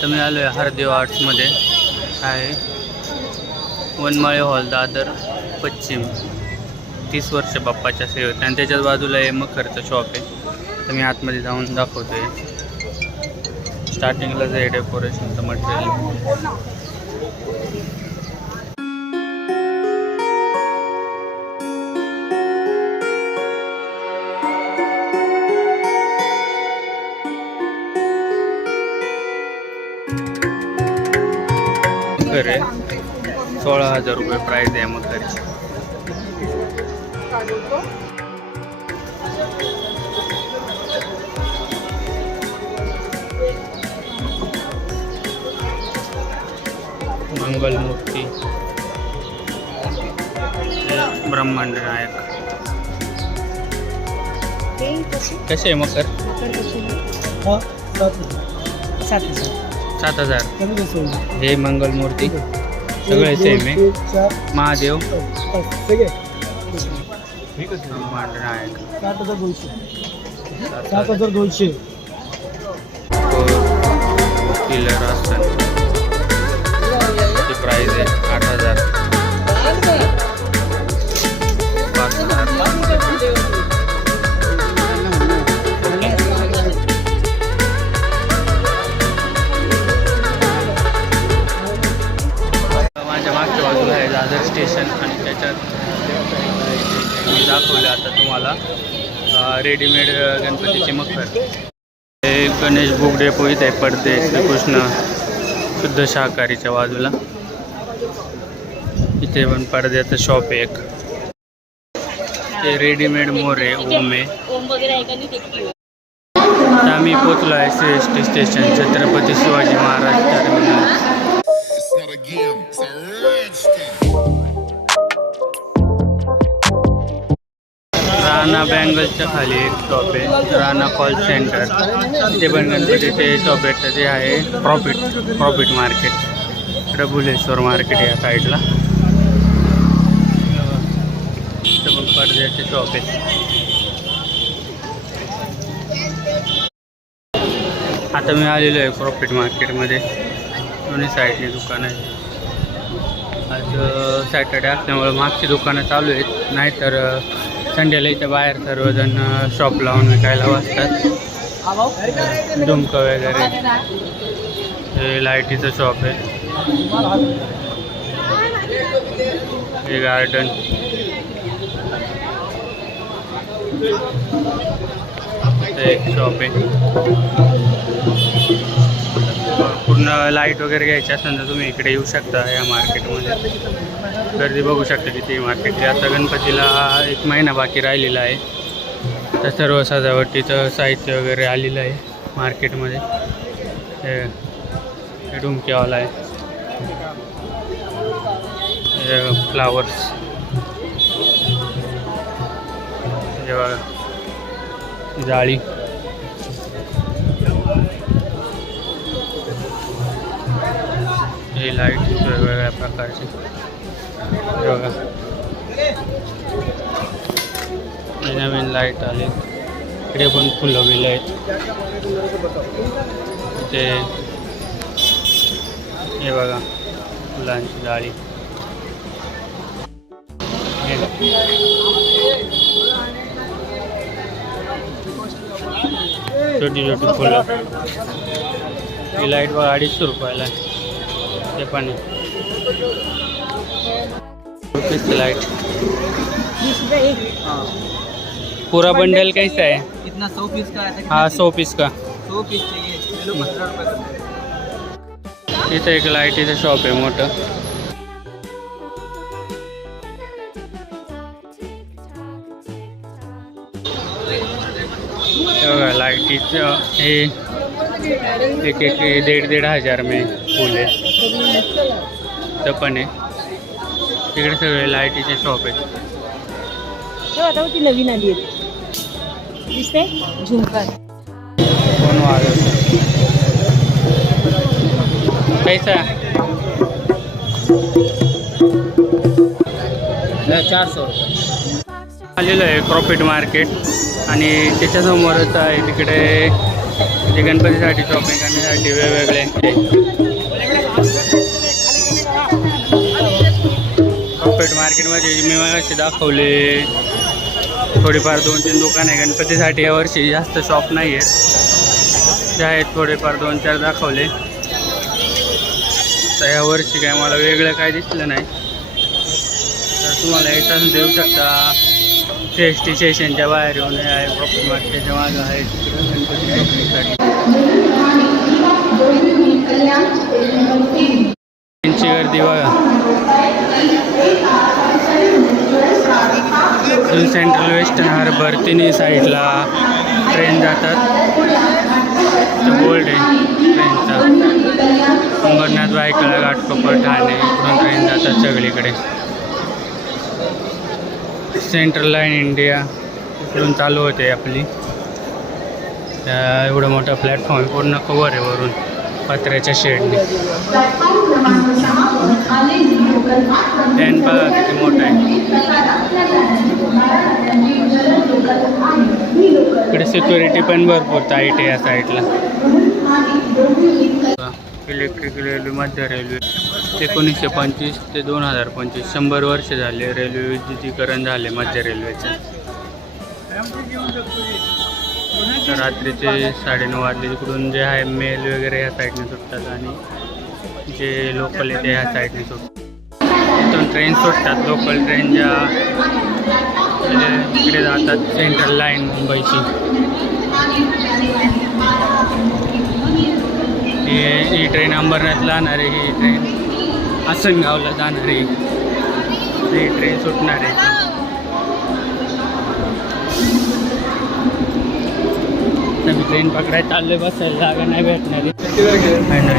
तर मी आलो आहे हरदेव आर्ट्समध्ये आहे. वनमाळे हॉल दादर पश्चिम. तीस वर्ष बाप्पाच्या सेवेत. आणि त्याच्याच बाजूला हे मखरचं शॉप आहे. तर मी आतमध्ये जाऊन दाखवतो आहे स्टार्टिंगलाच आहे डेकोरेशनचं मटेरियल मखर आहे सोळा हजार रुपये प्राईज आहे मखरची मंगलमूर्ती हे ब्रह्मांड नायक. कसे आहे मकर? हा सात सात हजार. सात हजार. कमी कसं हे मंगलमूर्ती सगळे सेम आहे. महादेव. सगळे. ब्रह्मांड नायक सात हजार दोनशे. सात हजार. दोनशे. किलर असतात ची प्राईज आहे आठ हजार. दादर स्टेशन आणि त्याच्यात मी दाखवलं आता तुम्हाला रेडीमेड गणपतीचे मखर हे गणेश बुक डेपो इथे आहे पडते श्रीकृष्ण शुद्ध शाकाहारीच्या बाजूला. इथे पण पडद्याचं शॉप आहे एक. ते रेडीमेड मोर आहे ओम आहे. आम्ही पोचलो आहे C S T station Chhatrapati Shivaji Maharaj Rana बँगलच्या खाली एक शॉप आहे राणा कॉल सेंटर. ते पण गणपतीचे शॉप आहे ते आहे profit profit market Prabhuleshwar market या साईडला तिथे पण पडद्याचे शॉप आहे आता मी आलेलो आहे प्रॉफिट मार्केटमध्ये दोन्ही साईडची दुकान आहे आज सॅटर्डे असल्यामुळे मागची दुकानं चालू आहेत. नाहीतर संडेला इथे बाहेर सर्वजण शॉप लावून विकायला बसतात. डुमकं वगैरे. हे लाईटीचं शॉप आहे. हे गार्डन एक शॉप आहे. पूर्ण लाइट वगैरे घ्यायची असेल तर तुम्ही इकडे येऊ शकता या मार्केटमध्ये गर्दी बघू शकता किती मार्केटची आता गणपतीला एक महिना बाकी राहिलेला आहे. तर सर्व सजावटीचं साहित्य वगैरे आलेलं आहे मार्केटमध्ये हे हे डुमकेवाला आहे. फ्लावर्स जाळी. हे लाइट वेगवेगळ्या प्रकारचे. बघा. नवीन लाइट आले. इकडे पण फुलवलेले आहेत. ते हे बघा फुलांची जाळी. छोटी छोटी फुलं. ही लाइट बघा अडीचशे रुपयाला आहे. ते पण आहे एक. पूरा बंडल कैसा है इतना सौ पीस का है? हाँ सौ पीस का. सौ पीस चाहिए. इथं एक लाईटीचं शॉप आहे मोठं. हे लाईटीचं हे एक एक दीड दीड हजार में फुल आहे. तर पण आहे. तिकडे सगळे लाईटीचे शॉप आहेत. हो आता ती नवीन आली आहे. दिसते झुमकर कोण वाजवतं कैसा चार सौ आलेलं आहे प्रॉफिट मार्केट आणि त्याच्यासमोरच आहे तिकडे गणपतीसाठी शॉपिंग करण्यासाठी वेगवेगळे कॉपेट मी मगाशी दाखवले. थोडेफार दोन तीन दुकान आहे गणपतीसाठी यावर्षी जास्त शॉप नाही आहेत जे आहेत थोडेफार दोन चार दाखवले. तर यावर्षी काय मला वेगळं काय दिसलं नाही. तर तुम्हाला यायचं देऊ शकता. एस टी स्टेशनच्या बाहेर येऊन आहे प्रॉपर मार्केटच्या मागं आहे गणपती भरतीनी साईडला ट्रेन जातात. बोल्ड आहे ट्रेनचा अंबरनाथ वायकळा घाटकोपर ठाणे इकडून ट्रेन जातात सगळीकडे. सेंट्रल लाईन इंडिया इकडून चालू होते आपली. एवढं मोठा प्लॅटफॉर्म पूर्ण कवर आहे वरून. पत्र्याच्या शेडने. ट्रेन बघा किती मोठं आहे. इकडे सिक्युरिटी पण भरपूर टाईट आहे या साईडला इलेक्ट्रिक रेल्वे मध्य रेल्वे एकोणीसशे पंचवीस ते दोन हजार पंचवीस. शंभर वर्ष झाले रेल्वे विद्युतीकरण झाले मध्य रेल्वेचे तर रात्रीचे साडेनऊ वाजले. तिकडून जे आहे मेल वगैरे या साईडने सुटतात आणि जे लोकल येते ह्या साईडने सुटतात. इथून ट्रेन सुटतात. लोकल ट्रेन ज्या म्हणजे तिकडे जातात सेंट्रल लाईन मुंबईची. ही ही ट्रेन अंबरनाथला जाणार आहे ही ट्रेन आसनगावला जाणार आहे ही ट्रेन सुटणार आहे. तर मी ट्रेन पकडाय चालले बसायला जागा नाही भेटणार आहे.